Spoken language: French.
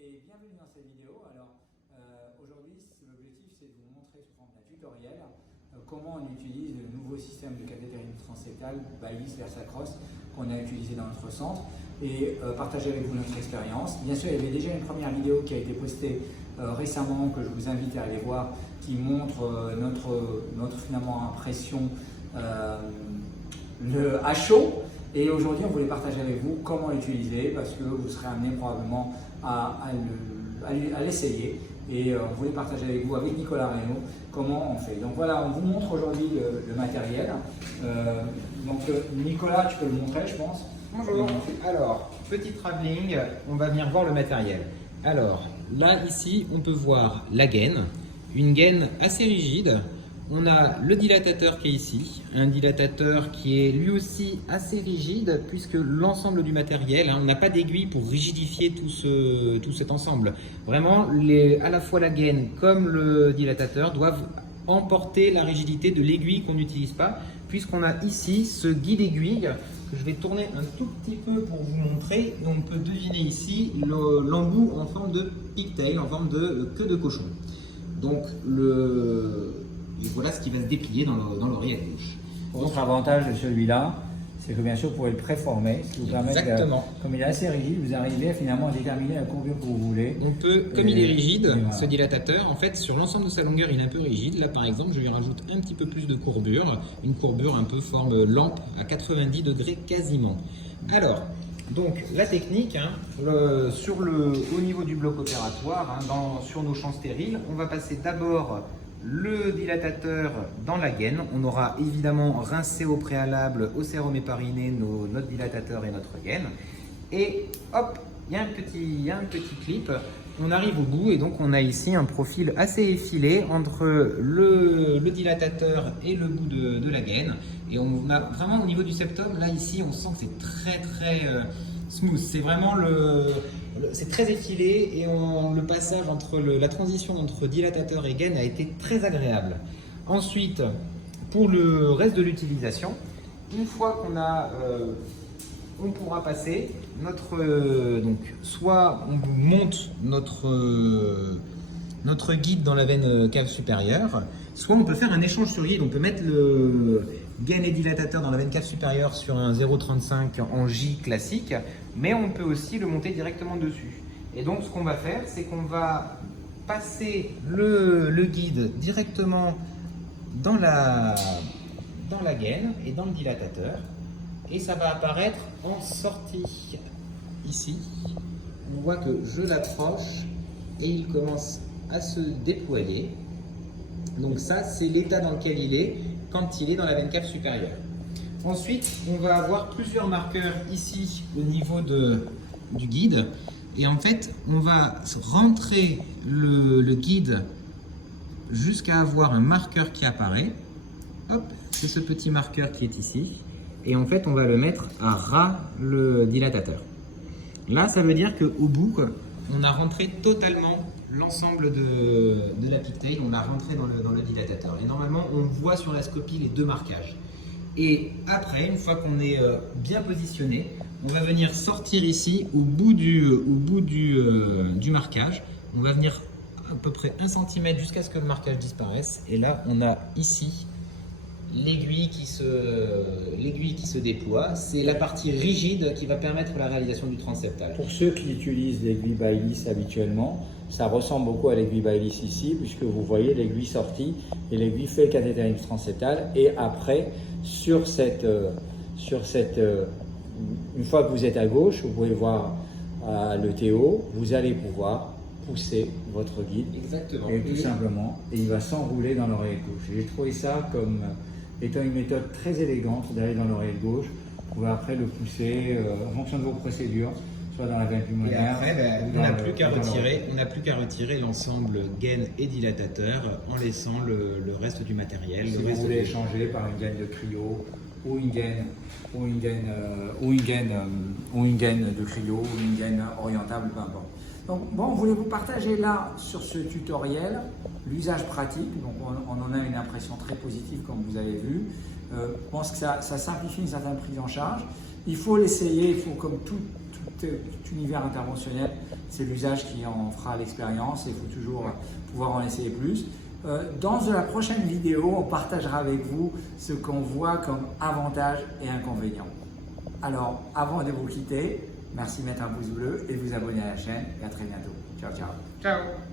et bienvenue dans cette vidéo. Alors aujourd'hui, l'objectif c'est de vous montrer sous forme d'un tutoriel comment on utilise le nouveau système de cathétérisme transseptal Baylis Versacross qu'on a utilisé dans notre centre et partager avec vous notre expérience. Bien sûr, il y avait déjà une première vidéo qui a été postée récemment que je vous invite à aller voir qui montre notre finalement impression à chaud. Et aujourd'hui, on voulait partager avec vous comment l'utiliser parce que vous serez amené probablement à l'essayer. Et on voulait partager avec vous, avec Nicolas Reynaud, comment on fait. Donc voilà, on vous montre aujourd'hui le matériel. Nicolas, tu peux le montrer, je pense. Bonjour. Alors, petit travelling, on va venir voir le matériel. Alors, là, ici, on peut voir la gaine, une gaine assez rigide. On a le dilatateur qui est ici, un dilatateur qui est lui aussi assez rigide puisque l'ensemble du matériel, on n'a pas d'aiguille pour rigidifier tout cet ensemble. Vraiment, à la fois la gaine comme le dilatateur doivent emporter la rigidité de l'aiguille qu'on n'utilise pas puisqu'on a ici ce guide aiguille que je vais tourner un tout petit peu pour vous montrer. Et on peut deviner ici l'embout en forme de pigtail, en forme de queue de cochon. Donc et voilà ce qui va se déplier dans l'oreillette gauche. Autre avantage de celui-là, c'est que bien sûr vous pouvez le préformer, ce qui vous permet, comme il est assez rigide, vous arrivez finalement à déterminer la courbure que vous voulez. On peut, comme il est rigide, ce dilatateur, en fait sur l'ensemble de sa longueur il est un peu rigide. Là par exemple je lui rajoute un petit peu plus de courbure, une courbure un peu forme lampe à 90 degrés quasiment. Alors, donc la technique, au niveau du bloc opératoire, sur nos champs stériles, on va passer d'abord le dilatateur dans la gaine. On aura évidemment rincé au préalable au sérum hépariné notre dilatateur et notre gaine. Et hop, il y a un petit clip. On arrive au bout et donc on a ici un profil assez effilé entre le dilatateur et le bout de la gaine. Et on a vraiment au niveau du septum, là ici on sent que c'est très smooth. C'est vraiment c'est très effilé et le passage la transition entre dilatateur et gaine a été très agréable. Ensuite, pour le reste de l'utilisation, une fois on pourra passer soit on monte notre guide dans la veine cave supérieure, soit on peut faire un échange sur guide. On peut mettre le gaine et dilatateur dans la veine cave supérieure sur un 0,35 en J classique, mais on peut aussi le monter directement dessus. Et donc ce qu'on va faire, c'est qu'on va passer le guide directement dans la gaine et dans le dilatateur, et ça va apparaître en sortie. Ici, on voit que je l'approche et il commence à se déployer. Donc ça, c'est l'état dans lequel il est quand il est dans la veine cave supérieure. Ensuite, on va avoir plusieurs marqueurs ici au niveau du guide. Et en fait, on va rentrer le guide jusqu'à avoir un marqueur qui apparaît. Hop, c'est ce petit marqueur qui est ici. Et en fait, on va le mettre à ras le dilatateur. Là, ça veut dire qu'au bout, on a rentré totalement l'ensemble de la pigtail, on l'a rentré dans le dilatateur. Et normalement, on voit sur la scopie les deux marquages. Et après, une fois qu'on est bien positionné, on va venir sortir ici au bout du marquage. On va venir à peu près 1 cm jusqu'à ce que le marquage disparaisse. Et là, on a ici l'aiguille qui se déploie. C'est la partie rigide qui va permettre la réalisation du transseptal. Pour ceux qui utilisent l'aiguille Baylis habituellement, ça ressemble beaucoup à l'aiguille Baylis ici, puisque vous voyez l'aiguille sortie et l'aiguille fait le cathétérisme transseptal. Et après, une fois que vous êtes à gauche, vous pouvez voir le Théo, vous allez pouvoir pousser votre guide. Exactement. Et tout simplement, et il va s'enrouler dans l'oreillette gauche. J'ai trouvé ça comme étant une méthode très élégante d'aller dans l'oreillette gauche. Vous pouvez après le pousser en fonction de vos procédures, soit dans la veine pulmonaire. Et après, on n'a plus qu'à retirer l'ensemble gaine et dilatateur en laissant le reste du matériel. Si vous voulez échanger par une gaine de cryo ou une gaine de cryo ou une gaine orientable, peu importe. Donc bon, on voulait vous partager là sur ce tutoriel l'usage pratique. Donc on en a une impression très positive comme vous avez vu. Je pense que ça simplifie une certaine prise en charge. Il faut l'essayer, il faut comme toute tout univers interventionnel, c'est l'usage qui en fera l'expérience et il faut toujours pouvoir en essayer plus. Dans la prochaine vidéo, on partagera avec vous ce qu'on voit comme avantages et inconvénients. Alors, avant de vous quitter, merci de mettre un pouce bleu et de vous abonner à la chaîne et à très bientôt. Ciao, ciao. Ciao.